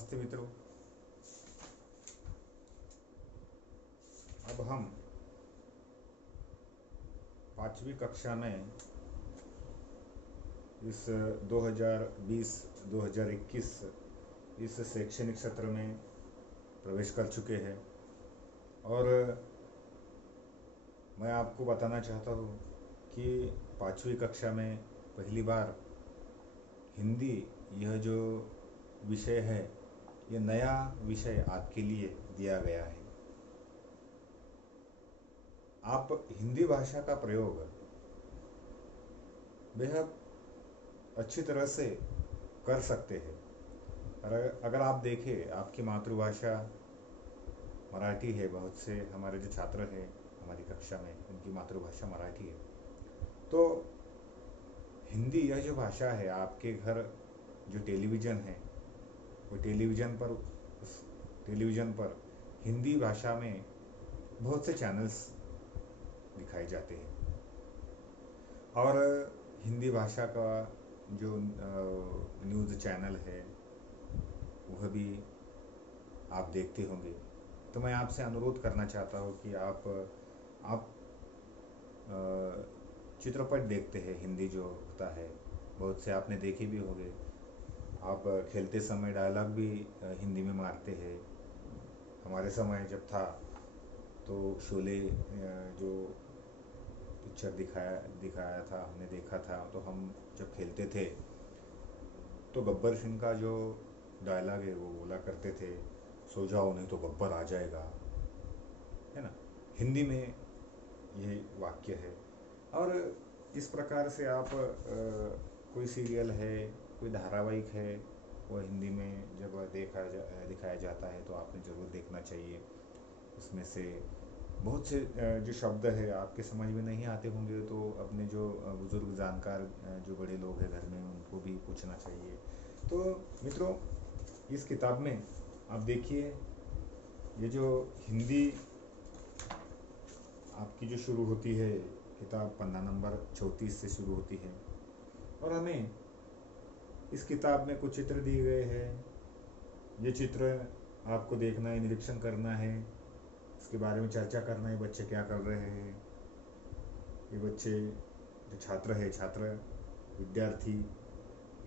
नमस्ते मित्रों। अब हम 5वीं कक्षा में इस 2020-2021 इस शैक्षणिक सत्र में प्रवेश कर चुके हैं और मैं आपको बताना चाहता हूँ कि 5वीं कक्षा में पहली बार हिंदी यह जो विषय है, यह नया विषय आपके लिए दिया गया है। आप हिंदी भाषा का प्रयोग बेहद अच्छी तरह से कर सकते हैं। अगर आप देखें, आपकी मातृभाषा मराठी है। बहुत से हमारे जो छात्र हैं हमारी कक्षा में, उनकी मातृभाषा मराठी है। तो हिंदी यह जो भाषा है, आपके घर जो टेलीविज़न है, वो टेलीविज़न पर हिंदी भाषा में बहुत से चैनल्स दिखाए जाते हैं और हिंदी भाषा का जो न्यूज़ चैनल है वह भी आप देखते होंगे। तो मैं आपसे अनुरोध करना चाहता हूँ कि आप चित्रपट देखते हैं। हिंदी जो होता है, बहुत से आपने देखे भी होंगे। आप खेलते समय डायलॉग भी हिंदी में मारते हैं। हमारे समय जब था तो शोले जो पिक्चर दिखाया था, हमने देखा था। तो हम जब खेलते थे तो गब्बर सिंह का जो डायलॉग है वो बोला करते थे, सो जाओ नहीं तो गब्बर आ जाएगा, है ना। हिंदी में ये वाक्य है। और इस प्रकार से आप कोई सीरियल है, कोई धारावाहिक है, वो हिंदी में जब दिखाया जाता है तो आपने ज़रूर देखना चाहिए। उसमें से बहुत से जो शब्द है आपके समझ में नहीं आते होंगे, तो अपने जो बुज़ुर्ग जानकार जो बड़े लोग हैं घर में, उनको भी पूछना चाहिए। तो मित्रों, इस किताब में आप देखिए, ये जो हिंदी आपकी जो शुरू होती है, किताब पन्ना नंबर 34 से शुरू होती है और हमें इस किताब में कुछ चित्र दिए गए हैं। ये चित्र आपको देखना है, निरीक्षण करना है, इसके बारे में चर्चा करना है। बच्चे क्या कर रहे हैं, ये बच्चे जो छात्र विद्यार्थी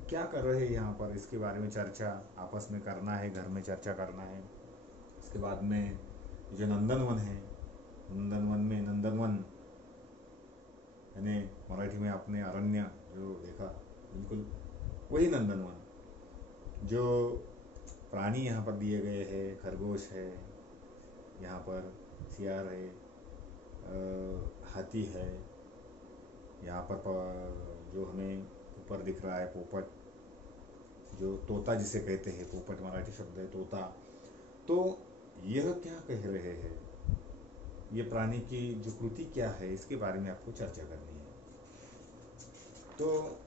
क्या कर रहे हैं यहाँ पर, इसके बारे में चर्चा आपस में करना है, घर में चर्चा करना है। इसके बाद में जो नंदनवन है, नंदनवन यानी मराठी में आपने अरण्य जो देखा, बिल्कुल वही नंदनवन। जो प्राणी यहाँ पर दिए गए हैं, खरगोश है, यहाँ पर सियार है, हाथी है, यहाँ पर जो हमें ऊपर दिख रहा है पोपट, जो तोता जिसे कहते हैं, पोपट मराठी शब्द है तोता। तो यह क्या कह रहे हैं, ये प्राणी की जो कृति क्या है, इसके बारे में आपको चर्चा करनी है। तो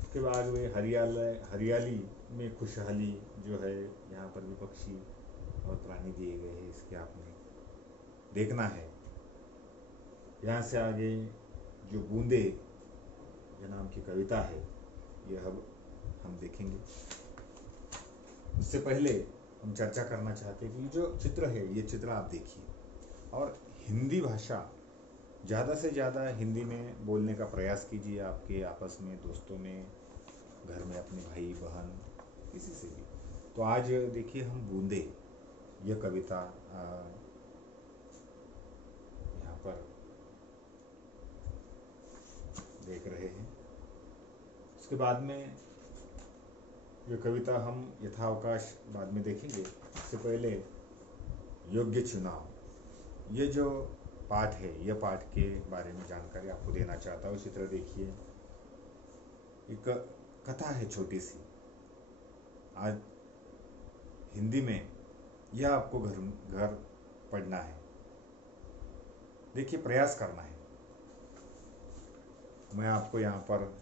उसके बाद वे हरियाली में खुशहाली जो है, यहाँ पर भी पक्षी और प्राणी दिए गए हैं, इसके आपने देखना है। यहाँ से आगे जो बूंदे जो नाम की कविता है, यह अब हम देखेंगे। उससे पहले हम चर्चा करना चाहते हैं कि जो चित्र है, ये चित्र आप देखिए और हिंदी भाषा ज़्यादा से ज़्यादा हिंदी में बोलने का प्रयास कीजिए। आपके आपस में, दोस्तों में, घर में, अपने भाई बहन, किसी से भी। तो आज देखिए, हम बूंदे यह कविता यहाँ पर देख रहे हैं। उसके बाद में ये कविता हम यथावकाश बाद में देखेंगे। इससे पहले योग्य चुनाव, ये जो पाठ है, यह पाठ के बारे में जानकारी आपको देना चाहता हूँ। चित्र देखिए, एक कथा है छोटी सी। आज हिंदी में यह आपको घर पढ़ना है। देखिए, प्रयास करना है। मैं आपको यहाँ पर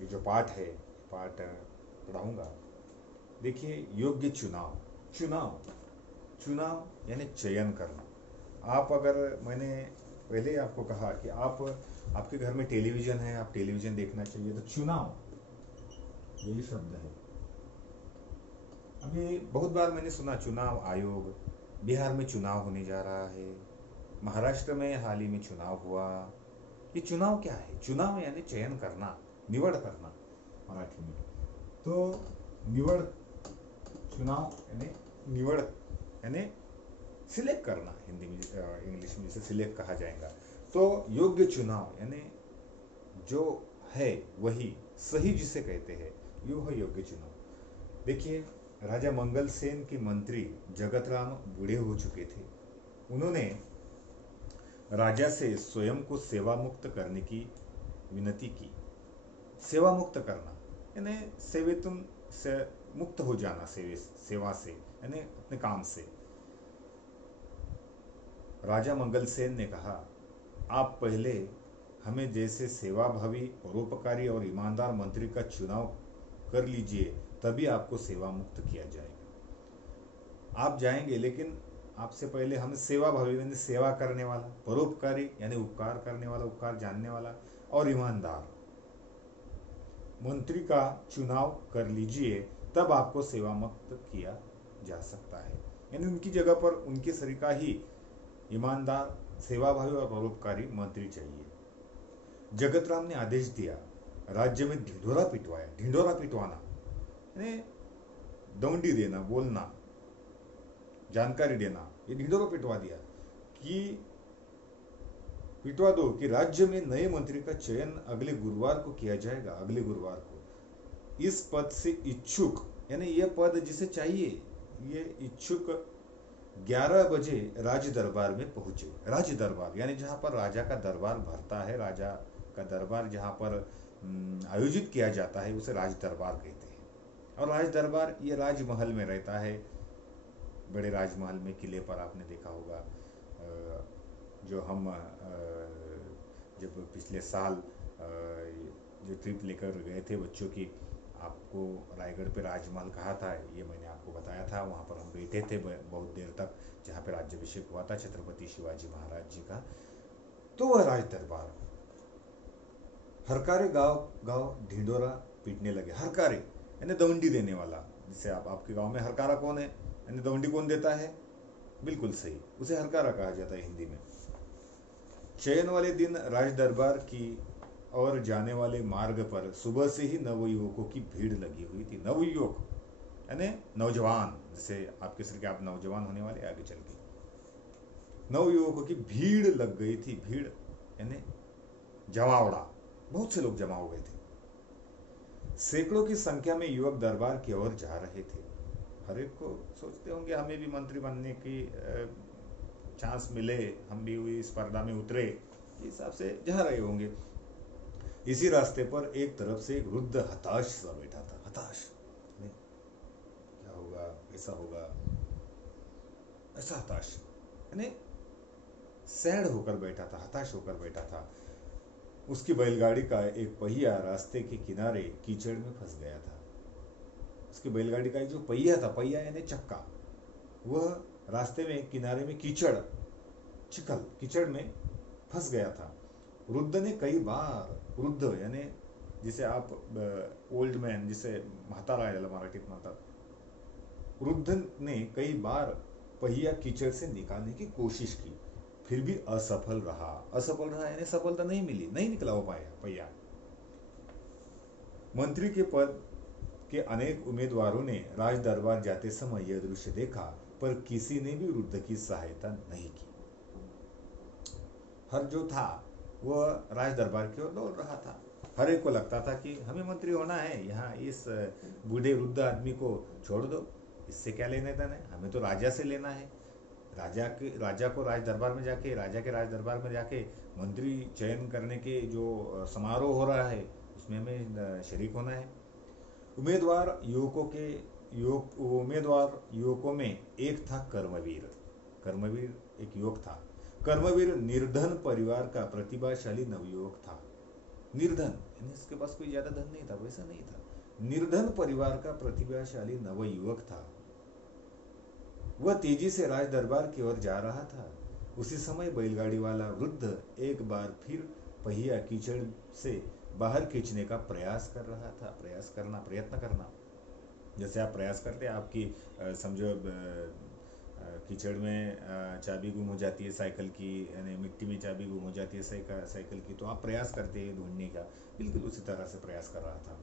ये जो पाठ है, पाठ पढ़ाऊँगा। देखिए, योग्य चुनाव यानी चयन करना। आप अगर, मैंने पहले ही आपको कहा कि आपके घर में टेलीविज़न है, आप टेलीविज़न देखना चाहिए, तो चुनाव यही शब्द है। अभी बहुत बार मैंने सुना चुनाव आयोग, बिहार में चुनाव होने जा रहा है, महाराष्ट्र में हाल ही में चुनाव हुआ। ये चुनाव क्या है? चुनाव यानी चयन करना, निवड़ करना मराठी में। तो निवड़, चुनाव यानी निवड़ यानी सिलेक्ट करना, हिंदी में इंग्लिश में जिसे सिलेक्ट कहा जाएगा। तो योग्य चुनाव यानी जो है वही सही जिसे कहते हैं, यो है योग्य चुनाव। देखिए, राजा मंगल सेन की मंत्री जगत राम बूढ़े हो चुके थे। उन्होंने राजा से स्वयं को सेवा मुक्त करने की विनती की। सेवा मुक्त करना यानी सेवेतुम से मुक्त हो जाना, सेवा से यानी अपने काम से। राजा मंगल सेन ने कहा, आप पहले हमें जैसे सेवाभावी, परोपकारी और ईमानदार मंत्री का चुनाव कर लीजिए, तभी आपको सेवा मुक्त किया जाएगा। आप जाएंगे लेकिन आपसे पहले हमें सेवाभावी यानी सेवा करने वाला, परोपकारी यानी उपकार करने वाला, उपकार जानने वाला, और ईमानदार मंत्री का चुनाव कर लीजिए, तब आपको सेवा मुक्त किया जा सकता है। यानी उनकी जगह पर उनके सरीका ही ईमानदार, सेवाभावी और परोपकारी मंत्री चाहिए। जगत राम ने आदेश दिया, राज्य में ढिंढोरा पिटवाया। ढिंढोरा पिटवाना यानी दौंडी देना, बोलना, जानकारी देना। ये ढिंढोरा पिटवा दिया कि पिटवा दो कि राज्य में नए मंत्री का चयन अगले गुरुवार को किया जाएगा। अगले गुरुवार को इस पद से इच्छुक यानी यह पद जिसे चाहिए, ये इच्छुक 11 बजे राज दरबार में पहुंचे। राज दरबार यानी जहां पर राजा का दरबार भरता है, राजा का दरबार जहां पर आयोजित किया जाता है, उसे राज दरबार कहते हैं। और राज दरबार ये राजमहल में रहता है। बड़े राजमहल में, किले पर आपने देखा होगा। जो हम जब पिछले साल जो ट्रिप लेकर गए थे बच्चों की, आपको रायगढ़ पे राजमहल कहा था, ये मैंने आपको बताया था। वहाँ पर हम बैठे थे बहुत देर तक, जहाँ पे राज्याभिषेक हुआ था छत्रपति शिवाजी महाराज जी का। तो वह राज दरबार, हरकारे गांव गांव ढिंडोरा पीटने लगे। हरकारे यानी दौंडी देने वाला। जिसे आपके गांव में हरकारा कौन है, यानी दौंडी कौन देता है? बिल्कुल सही, उसे हरकारा कहा जाता है हिंदी में। चयन वाले दिन राज दरबार की और जाने वाले मार्ग पर सुबह से ही नवयुवकों की भीड़ लगी हुई थी। नवयुवक यानी नौजवान, जैसे आपके सिर के आप नौजवान होने वाले आगे चल के। नवयुवकों की भीड़ लग गई थी। भीड़ यानी जमावड़ा, बहुत से लोग जमा हो गए थे। सैकड़ों की संख्या में युवक दरबार की ओर जा रहे थे। हर एक को सोचते होंगे हमें भी मंत्री बनने की चांस मिले, हम भी हुई स्पर्धा में उतरे, इस हिसाब से जा रहे होंगे। इसी रास्ते पर एक तरफ से एक वृद्ध हताश सा बैठा था। हताश, क्या होगा, ऐसा होगा, ऐसा हताश यानी सैड होकर बैठा था, हताश होकर बैठा था। उसकी बैलगाड़ी का एक पहिया रास्ते के किनारे कीचड़ में फंस गया था। उसकी बैलगाड़ी का एक जो पहिया था, पहिया यानी चक्का, वह रास्ते में किनारे में कीचड़ में फंस गया था। वृद्ध ने कई बार, वृद्ध यानी जिसे आप ओल्ड मैन, जिसे म्हातारा याला मराठीत म्हणतात, वृद्ध ने कई बार पहिया कीचड़ से निकालने की कोशिश की, फिर भी असफल रहा। असफल रहा यानी सफलता नहीं मिली, नहीं निकला वो पहिया। मंत्री के पद के अनेक उम्मीदवारों ने राज दरबार जाते समय यह दृश्य देखा, पर किसी ने भी वृद्ध की सहायता नहीं की। हर जो था वह राज दरबार की ओर दौड़ रहा था। हर एक को लगता था कि हमें मंत्री होना है, यहाँ इस बूढ़े वृद्ध आदमी को छोड़ दो, इससे क्या लेने देना है, हमें तो राजा से लेना है। राजा को राज दरबार में जाके, राजा के राज दरबार में जाके मंत्री चयन करने के जो समारोह हो रहा है, उसमें हमें शरीक होना है। उम्मीदवार युवकों में एक था कर्मवीर। कर्मवीर एक युवक था। कर्मवीर निर्धन परिवार का प्रतिभाशाली नवयुवक था। निर्धन यानी इसके पास कोई ज्यादा धन नहीं था, वैसा नहीं था। निर्धन परिवार का प्रतिभाशाली नवयुवक था। वह तेजी से राज दरबार की ओर जा रहा था। उसी समय बैलगाड़ी वाला वृद्ध एक बार फिर पहिया कीचड़ से बाहर खींचने का प्रयत्न करना। जैसे आप प्रयास करते हैं, आपकी समझो कीचड़ में चाबी गुम हो जाती है साइकिल की, यानी मिट्टी में चाबी गुम हो जाती है साइकिल की, तो आप प्रयास करते हैं ढूंढने का, बिल्कुल उसी तरह से प्रयास कर रहा था।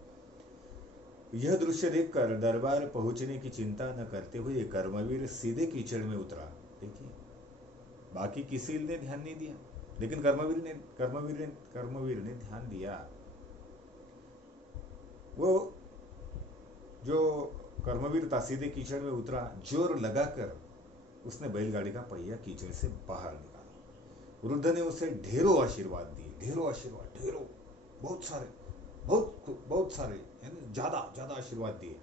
यह दृश्य देखकर दरबार पहुंचने की चिंता न करते हुए कर्मवीर सीधे कीचड़ में उतरा। देखिए, बाकी किसी ने ध्यान नहीं दिया, लेकिन कर्मवीर ने ध्यान दिया। वो जो कर्मवीर था सीधे कीचड़ में उतरा, जोर लगाकर उसने बैलगाड़ी का पहिया कीचड़ से बाहर निकाला। वृद्ध ने उसे ढेरों आशीर्वाद दिए, ढेरों आशीर्वाद, ढेरों, बहुत सारे, बहुत बहुत सारे, यानी ज्यादा ज्यादा आशीर्वाद दिए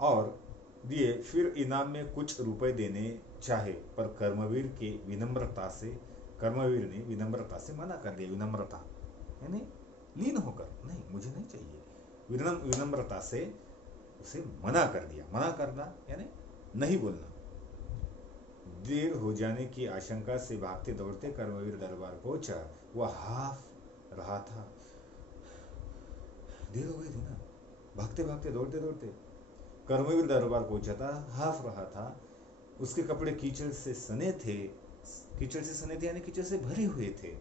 और दिए। फिर इनाम में कुछ रुपए देने चाहे, पर कर्मवीर ने विनम्रता से मना कर दिया। विनम्रता यानी लीन होकर, नहीं मुझे नहीं चाहिए, विनम्रता से उसे मना कर दिया। मना करना यानी नहीं बोलना। देर हो जाने की आशंका से भागते दौड़ते कर्मवीर दरबार पहुंचा। वह हाफ रहा था, देर हो गई थी ना, भागते भागते दौड़ते दौड़ते कर्मवीर दरबार पहुंचा था, हाफ रहा था। उसके कपड़े कीचड़ से सने थे, यानी कीचड़ से भरे हुए थे।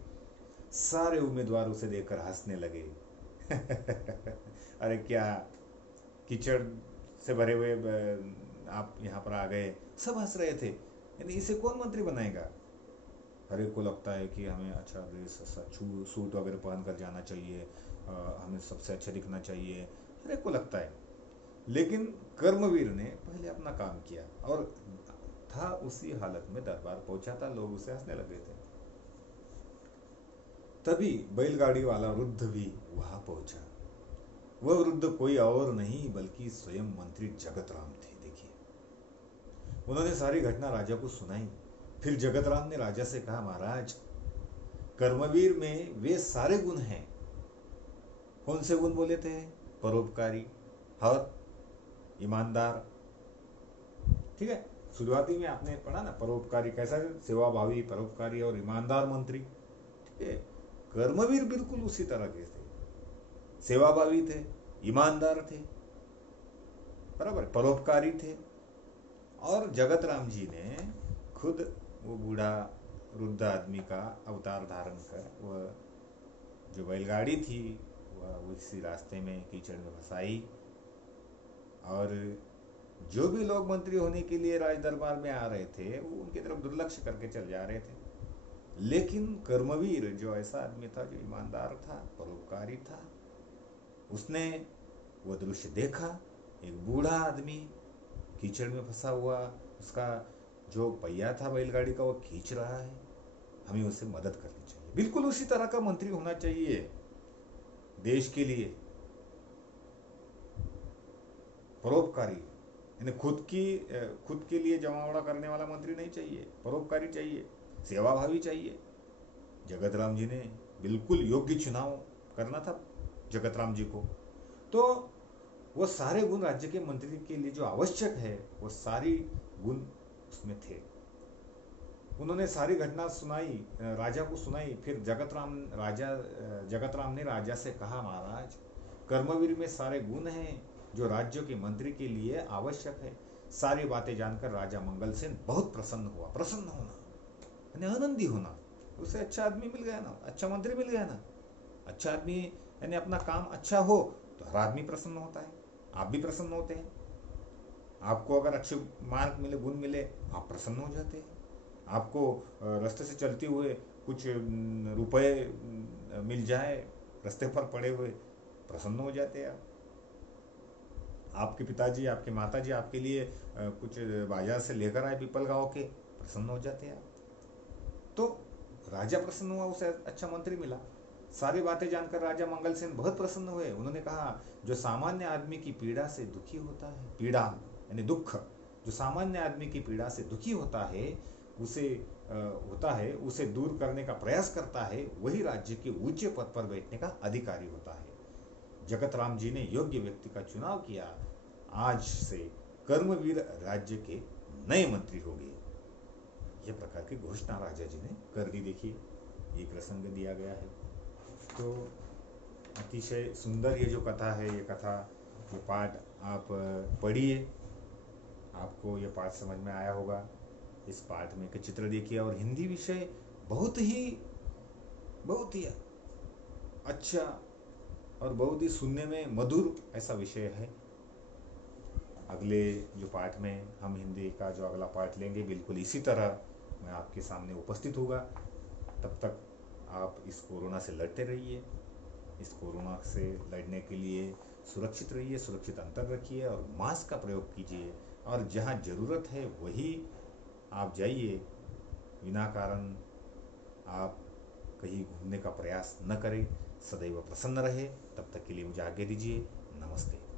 सारे उम्मीदवार उसे देखकर हंसने लगे। अरे क्या, कीचड़ से भरे हुए आप यहाँ पर आ गए, सब हंस रहे थे, यानी इसे कौन मंत्री बनाएगा। हर एक को लगता है कि हमें अच्छा ड्रेस, अच्छा सूट वगैरह पहन कर जाना चाहिए, हमें सबसे अच्छा दिखना चाहिए, हर एक को लगता है। लेकिन कर्मवीर ने पहले अपना काम किया और था उसी हालत में दरबार पहुंचा था, लोग उसे हंसने लगे थे। तभी बैलगाड़ी वाला वृद्ध भी वहां पहुंचा। वह वृद्ध कोई और नहीं बल्कि स्वयं मंत्री जगत राम थे। देखिए, उन्होंने सारी घटना राजा को सुनाई। फिर जगत राम ने राजा से कहा, महाराज, कर्मवीर में वे सारे गुण हैं। कौन से गुण बोले थे? परोपकारी और ईमानदार। ठीक है, शुरुआती में आपने पढ़ा ना, परोपकारी कैसा, सेवाभावी, परोपकारी और ईमानदार मंत्री। ठीक है, कर्मवीर बिल्कुल उसी तरह के थे, सेवाभावी थे, ईमानदार थे, बराबर, परोपकारी थे। और जगत राम जी ने खुद वो बूढ़ा वृद्ध आदमी का अवतार धारण कर वह जो बैलगाड़ी थी वह उसी रास्ते में कीचड़ में फंसाई। और जो भी लोग मंत्री होने के लिए राज दरबार में आ रहे थे वो उनकी तरफ दुर्लक्ष्य करके चल जा रहे थे। लेकिन कर्मवीर जो ऐसा आदमी था, जो ईमानदार था, परोपकारी था, उसने वह दृश्य देखा। एक बूढ़ा आदमी कीचड़ में फंसा हुआ, उसका जो पहिया था बैलगाड़ी का वो खींच रहा है, हमें उससे मदद करनी चाहिए। बिल्कुल उसी तरह का मंत्री होना चाहिए देश के लिए। परोपकारी यानी खुद के लिए जमावड़ा करने वाला मंत्री नहीं चाहिए, परोपकारी चाहिए, सेवाभावी चाहिए। जगत राम जी ने बिल्कुल योग्य चुनाव करना था जगत राम जी को। तो वो सारे गुण राज्य के मंत्री के लिए जो आवश्यक है वो सारी गुण उसमें थे। उन्होंने सारी घटना सुनाई, राजा को सुनाई। फिर जगत राम ने राजा से कहा, महाराज, कर्मवीर में सारे गुण हैं जो राज्य के मंत्री के लिए आवश्यक है। सारी बातें जानकर राजा मंगल सेन बहुत प्रसन्न हुआ। प्रसन्न होना यानी आनंदी होना, उसे अच्छा आदमी मिल गया ना, अच्छा मंत्री मिल गया ना। अच्छा आदमी यानी अपना काम अच्छा हो तो हर आदमी प्रसन्न होता है, आप भी प्रसन्न होते हैं। आपको अगर अच्छे मार्क मिले, गुण मिले, आप प्रसन्न हो जाते हैं। आपको रास्ते से चलते हुए कुछ रुपए मिल जाए रास्ते पर पड़े हुए, प्रसन्न हो जाते हैं आप। आपके पिताजी, आपके माताजी आपके लिए कुछ बाजार से लेकर आए पीपल गांव के, प्रसन्न हो जाते हैं आप। तो राजा प्रसन्न हुआ, उसे अच्छा मंत्री मिला। सारी बातें जानकर राजा मंगल सेन बहुत प्रसन्न हुए। उन्होंने कहा, जो सामान्य आदमी की पीड़ा से दुखी होता है, पीड़ा यानी दुख, जो सामान्य आदमी की पीड़ा से दुखी होता है उसे दूर करने का प्रयास करता है, वही राज्य के ऊंचे पद पर बैठने का अधिकारी होता है। जगत राम जी ने योग्य व्यक्ति का चुनाव किया। आज से कर्मवीर राज्य के नए मंत्री हो गए। यह प्रकार की घोषणा राजा जी ने कर दी। देखिए, ये प्रसंग दिया गया है। तो अतिशय सुंदर ये जो कथा है, ये कथा, ये पाठ आप पढ़िए, आपको ये पाठ समझ में आया होगा। इस पाठ में एक चित्र देखिए, और हिंदी विषय बहुत ही अच्छा और बहुत ही सुनने में मधुर ऐसा विषय है। अगले जो पाठ में हम हिंदी का जो अगला पाठ लेंगे, बिल्कुल इसी तरह मैं आपके सामने उपस्थित होगा। तब तक आप इस कोरोना से लड़ते रहिए। इस कोरोना से लड़ने के लिए सुरक्षित रहिए, सुरक्षित अंतर रखिए और मास्क का प्रयोग कीजिए। और जहाँ ज़रूरत है वही आप जाइए, बिना कारण आप कहीं घूमने का प्रयास न करें। सदैव प्रसन्न रहे। तब तक के लिए मुझे आज्ञा दीजिए। नमस्ते।